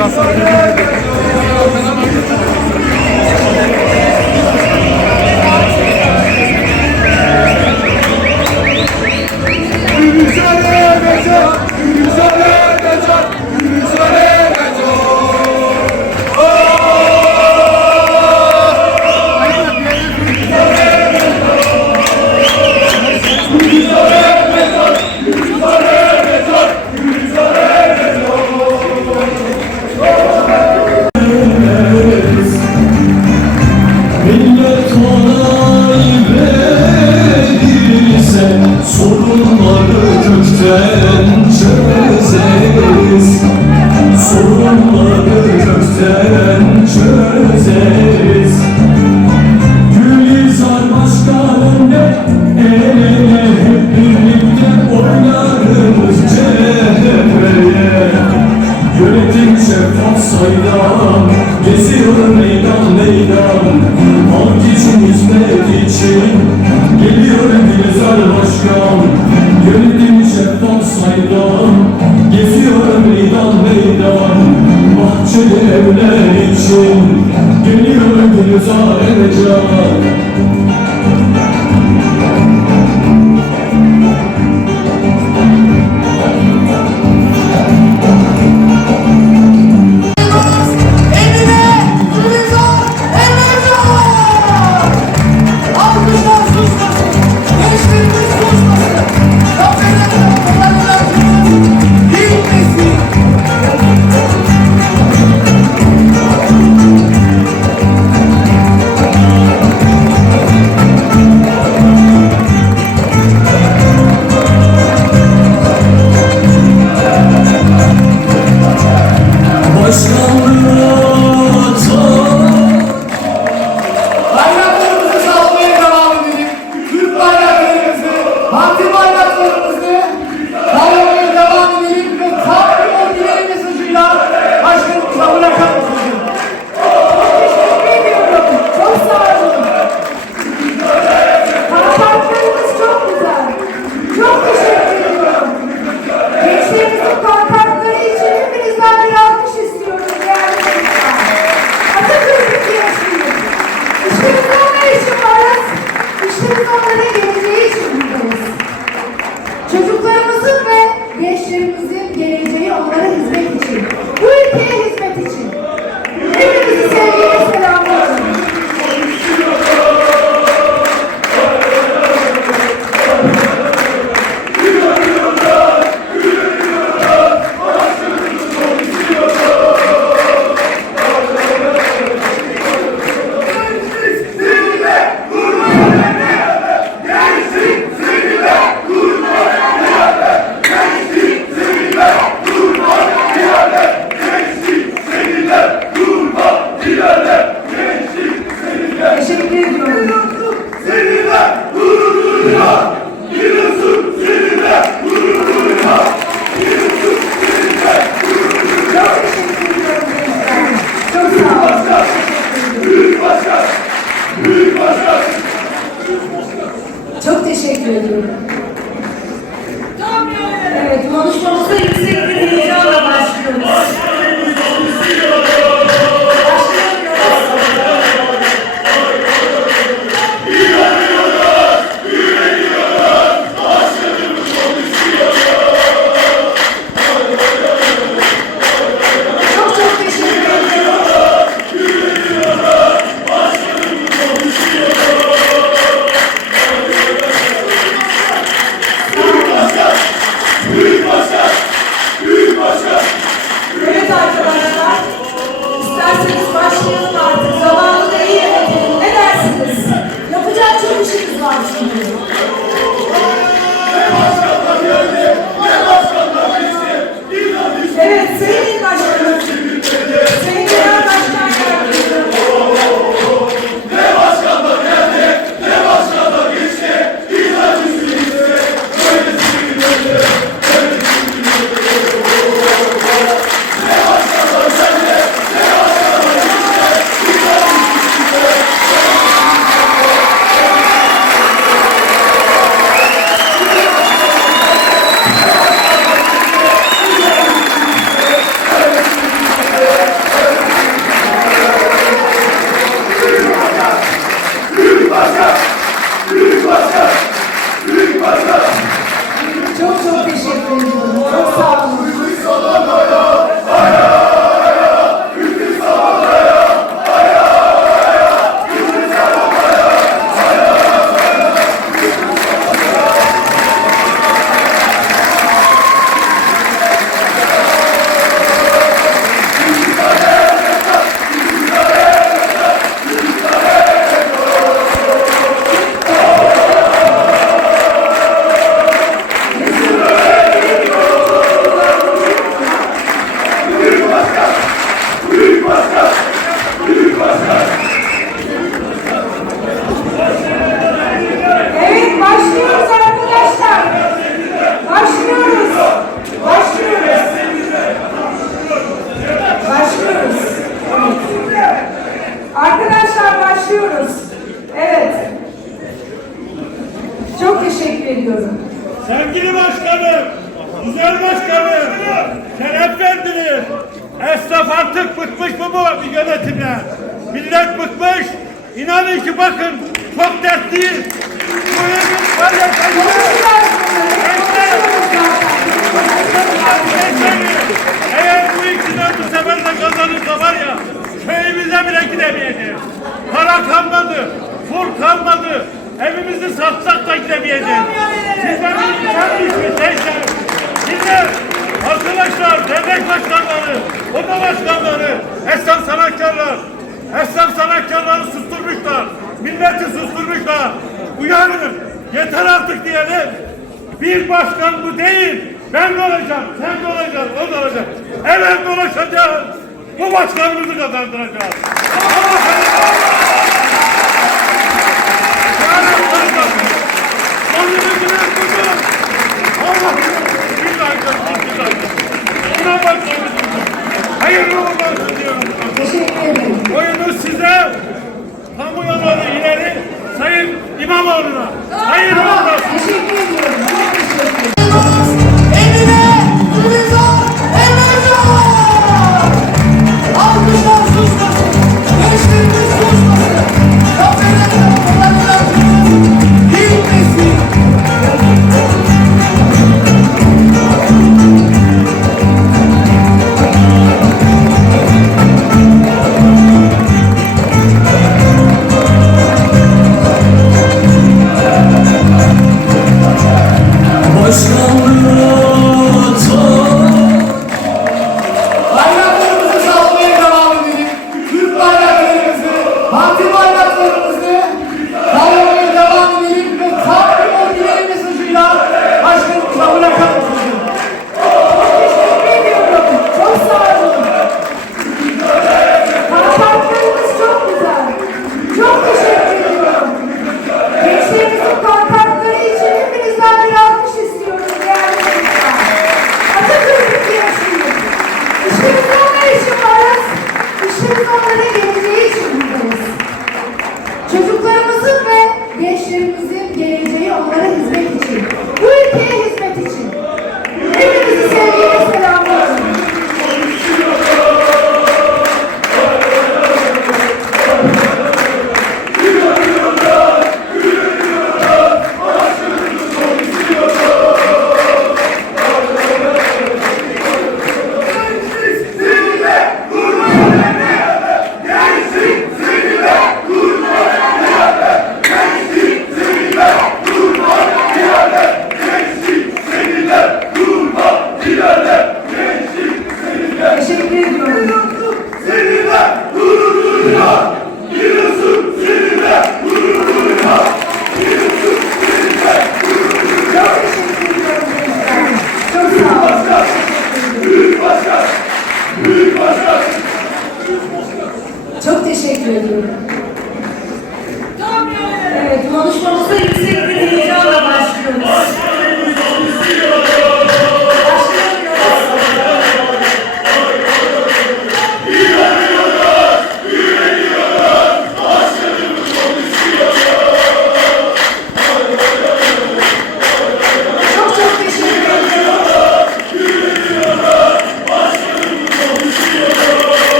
Millet Geliyor Gülizar İnanın ki bakın çok dertliyiz. Eğer bu iktidar bu sefer de kazanırsa var ya köyümüze bile gidemeyeceğiz. Para kalmadı, fur kalmadı. Evimizi satsak da gidemeyeceğiz. Size bir insan düşmüş. Sizler arkadaşlar, devlet başkanı Bir başkan bu değil. Ben olacağım, sen olacaksın, o olacak. Evet olacağız. Bu başkanımızı kazandıracağız. Ama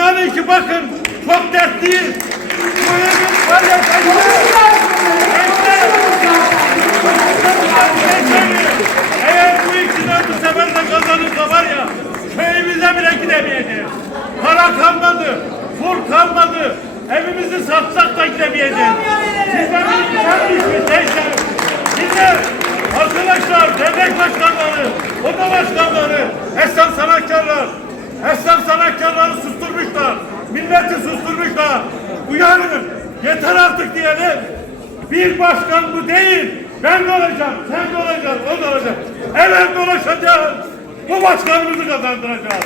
İnanın ki bakın çok dertliyiz. Bu zaten. Eğer bu iktidar bu sefer de kazanırsa var ya, köyümüze bile gidemeyeceğiz. Para kalmadı, pul kalmadı. Evimizi satsak da gidemeyeceğiz. Sizden bir. Bizler arkadaşlar, dernek başkanları, oda başkanları, Bir başkan bu değil. Ben de olacağım, sen de olacaksın, o da olacak. Evet dolaşacağız. Bu başkanımızı kazandıracağız.